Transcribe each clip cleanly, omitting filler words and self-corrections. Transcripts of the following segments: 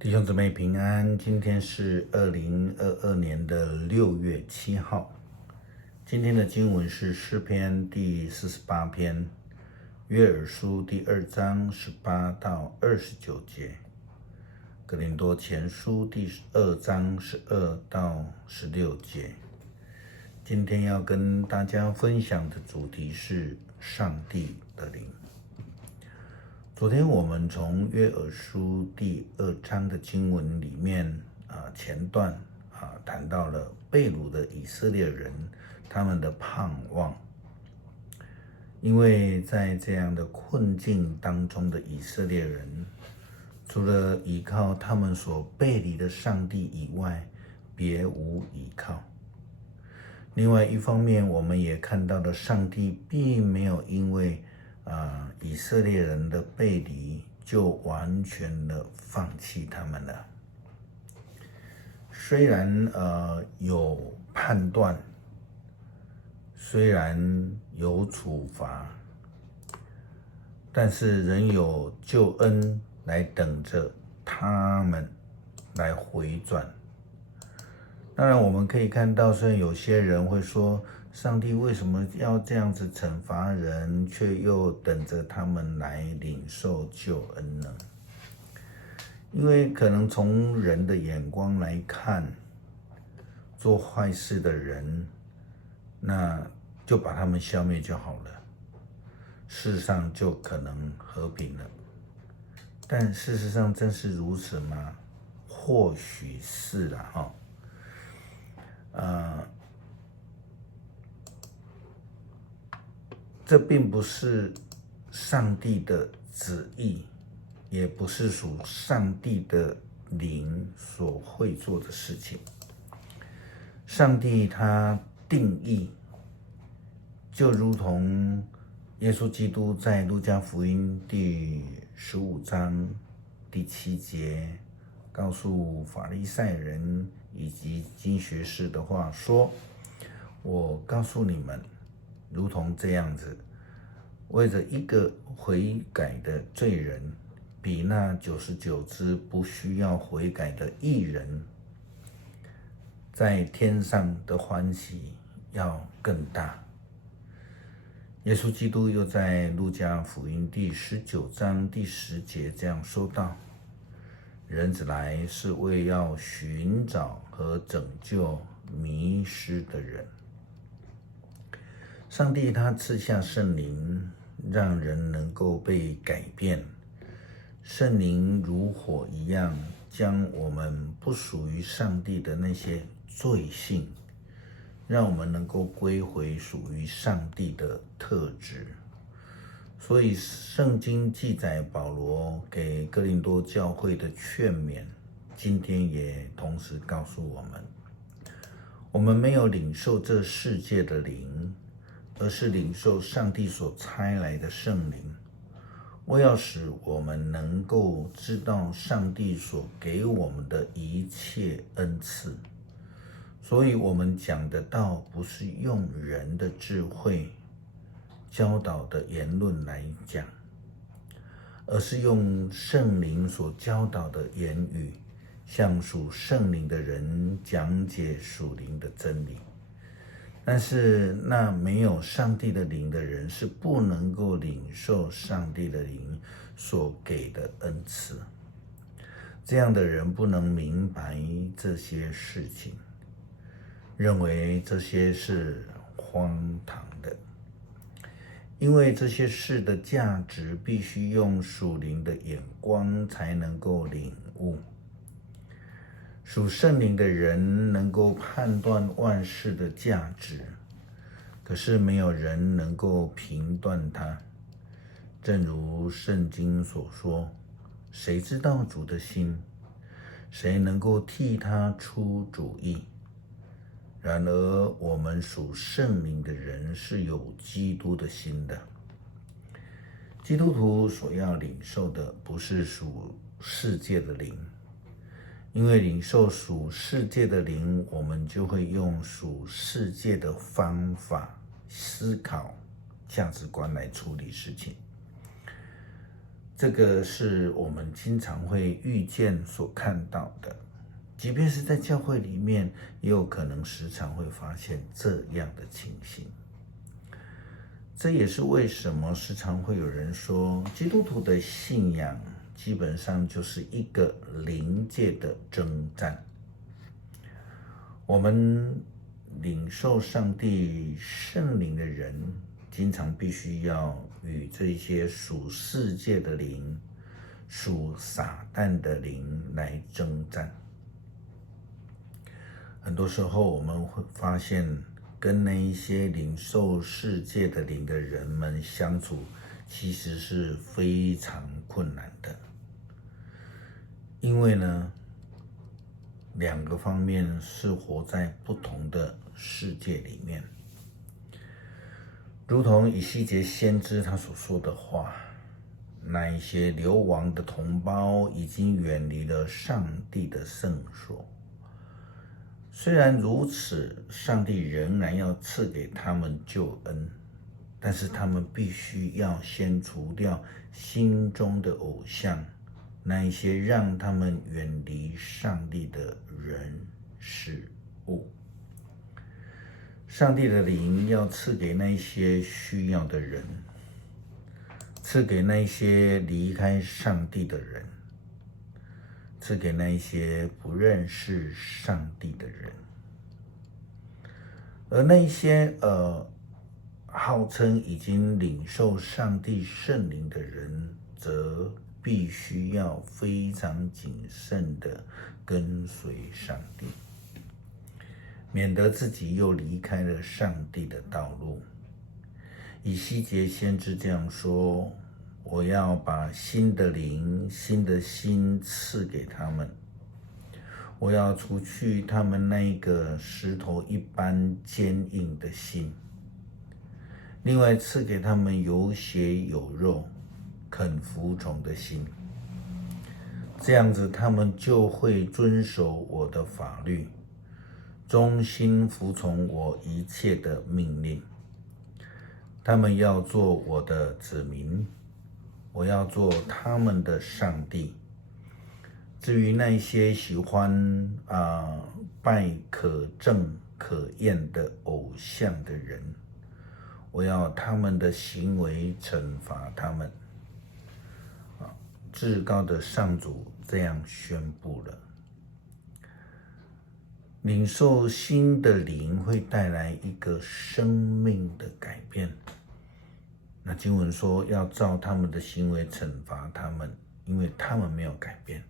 弟兄姊妹平安，今天是2022年的6月7号。今天的经文是诗篇第48篇，约珥书第2章18到29节，哥林多前书第2章12到16节。今天要跟大家分享的主题是上帝的灵。昨天我们从约珥书第2章的经文里面前段谈到了被掳的以色列人他们的盼望，因为在这样的困境当中的以色列人，除了依靠他们所背离的上帝以外，别无依靠。另外一方面，我们也看到了上帝并没有因为以色列人的背离就完全的放弃他们了。虽然有判断，虽然有处罚，但是仍有救恩来等着他们来回转。当然我们可以看到，虽然有些人会说，上帝为什么要这样子惩罚人，却又等着他们来领受救恩呢？因为可能从人的眼光来看，做坏事的人，那就把他们消灭就好了，世上就可能和平了。但事实上真是如此吗？或许是啦，这并不是上帝的旨意，也不是属上帝的灵所会做的事情。上帝他定义，就如同耶稣基督在路加福音第15章第7节告诉法利赛人以及经学士的话说，我告诉你们，如同这样子，为着一个悔改的罪人，比那99只不需要悔改的义人，在天上的欢喜要更大。耶稣基督又在路加福音第19章第10节这样说道，人子来是为要寻找和拯救迷失的人。上帝他赐下圣灵，让人能够被改变。圣灵如火一样，将我们不属于上帝的那些罪性，让我们能够归回属于上帝的特质。所以圣经记载保罗给哥林多教会的劝勉，今天也同时告诉我们，我们没有领受这世界的灵，而是领受上帝所差来的圣灵，为要使我们能够知道上帝所给我们的一切恩赐。所以我们讲的道不是用人的智慧教导的言论来讲，而是用圣灵所教导的言语，向属圣灵的人讲解属灵的真理。但是那没有上帝的灵的人，是不能够领受上帝的灵所给的恩赐。这样的人不能明白这些事情，认为这些是荒唐的，因为这些事的价值必须用属灵的眼光才能够领悟。属圣灵的人能够判断万事的价值，可是没有人能够评断它。正如圣经所说，谁知道主的心？谁能够替他出主意？然而我们属圣灵的人是有基督的心的。基督徒所要领受的不是属世界的灵，因为领受属世界的灵，我们就会用属世界的方法思考价值观来处理事情。这个是我们经常会遇见所看到的，即便是在教会里面，也有可能时常会发现这样的情形。这也是为什么时常会有人说，基督徒的信仰基本上就是一个灵界的征战。我们领受上帝圣灵的人，经常必须要与这些属世界的灵、属撒旦的灵来征战。很多时候我们会发现，跟那一些领受世界的灵的人们相处，其实是非常困难的。因为呢，两个方面是活在不同的世界里面。如同以西结先知他所说的话，那一些流亡的同胞已经远离了上帝的圣所。虽然如此，上帝仍然要赐给他们救恩，但是他们必须要先除掉心中的偶像，那一些让他们远离上帝的人事物。上帝的灵要赐给那些需要的人，赐给那些离开上帝的人，赐给那些不认识上帝的人。而那些号称已经领受上帝圣灵的人，则必须要非常谨慎地跟随上帝，免得自己又离开了上帝的道路。以西结先知这样说：我要把新的灵、新的心赐给他们，我要除去他们那一个石头一般坚硬的心，另外赐给他们有血有肉、肯服从的心。这样子，他们就会遵守我的法律，忠心服从我一切的命令。他们要做我的子民，我要做他们的上帝。至于那些喜欢拜可憎可厌的偶像的人，我要他们的行为惩罚他们。至高的上主这样宣布了。领受新的灵会带来一个生命的改变。那经文说要照他们的行为惩罚他们，因为他们没有改变。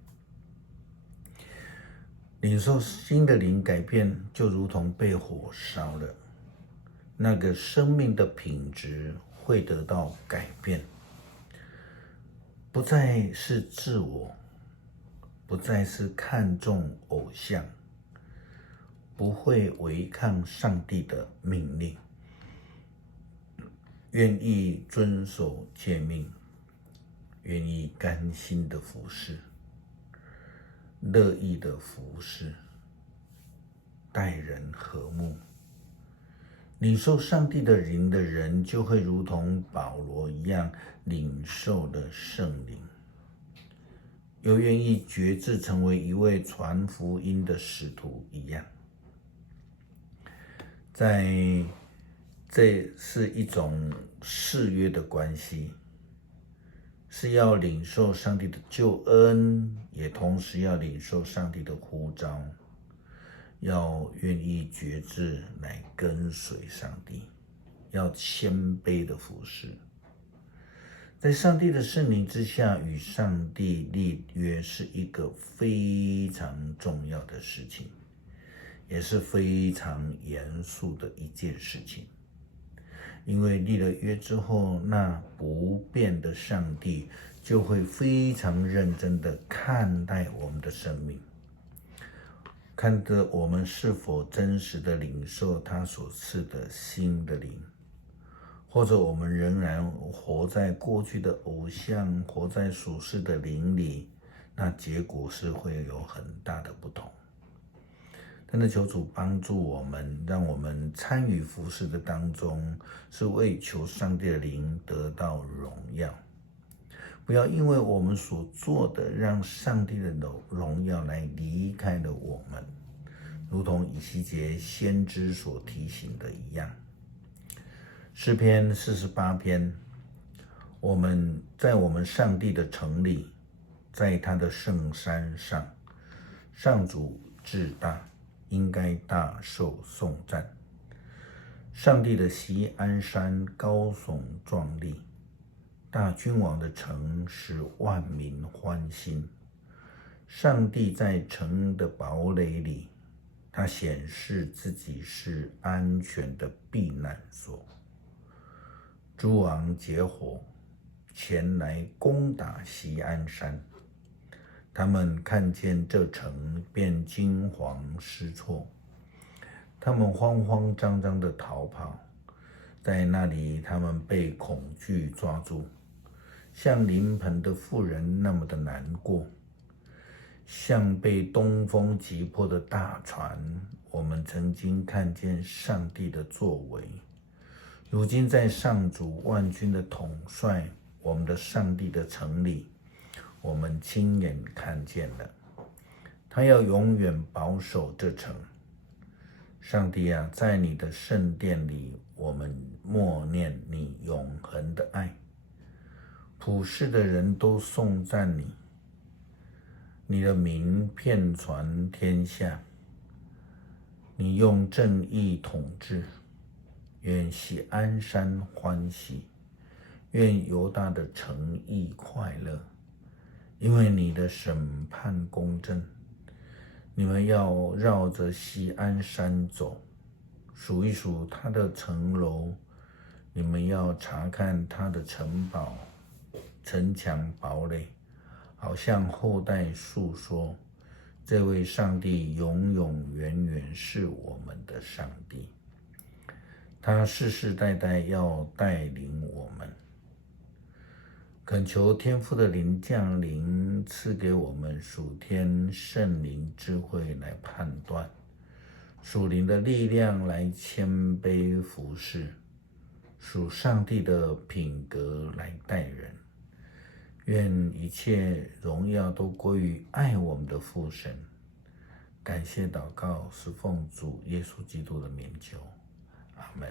领受新的灵改变，就如同被火烧了，那个生命的品质会得到改变，不再是自我，不再是看重偶像，不会违抗上帝的命令，愿意遵守诫命，愿意甘心的服侍，乐意的服侍，待人和睦。领受上帝的灵的人，就会如同保罗一样领受了圣灵，又愿意决志成为一位传福音的使徒一样。这是一种誓约的关系，是要领受上帝的救恩，也同时要领受上帝的呼召，要愿意决志来跟随上帝，要谦卑的服侍。在上帝的圣灵之下与上帝立约，是一个非常重要的事情，也是非常严肃的一件事情。因为立了约之后，那不变的上帝就会非常认真的看待我们的生命，看得我们是否真实的领受他所赐的新的灵，或者我们仍然活在过去的偶像，活在属世的灵里，那结果是会有很大的不同。真的求主帮助我们，让我们参与服事的当中，是为求上帝的灵得到荣耀，不要因为我们所做的，让上帝的荣耀来离开了我们，如同以西结先知所提醒的一样。诗篇48篇，我们在我们上帝的城里，在他的圣山上，上主至大，应该大受颂赞。上帝的锡安山高耸壮丽，大君王的城使万民欢欣。上帝在城的堡垒里，他显示自己是安全的避难所。诸王结伙前来攻打锡安山，他们看见这城便惊惶失措，他们慌慌张张地逃跑，在那里他们被恐惧抓住，像临盆的妇人那么的难过，像被东风击破的大船。我们曾经看见上帝的作为，如今在上主万军的统帅，我们的上帝的城里，我们亲眼看见了，他要永远保守这城。上帝啊，在你的圣殿里，我们默念你永恒的爱，普世的人都颂赞你，你的名遍传天下，你用正义统治。愿锡安山欢喜，愿犹大的城邑快乐，因为你的审判公正。你们要绕着锡安山走，数一数它的城楼，你们要查看它的城堡、城墙、堡垒，好向后代述说，这位上帝永永远远是我们的上帝，他世世代代要带领我们。恳求天父的灵降临，赐给我们属天圣灵智慧来判断，属灵的力量来谦卑服侍，属上帝的品格来待人。愿一切荣耀都归于爱我们的父神。感谢祷告是奉主耶稣基督的名求，阿们。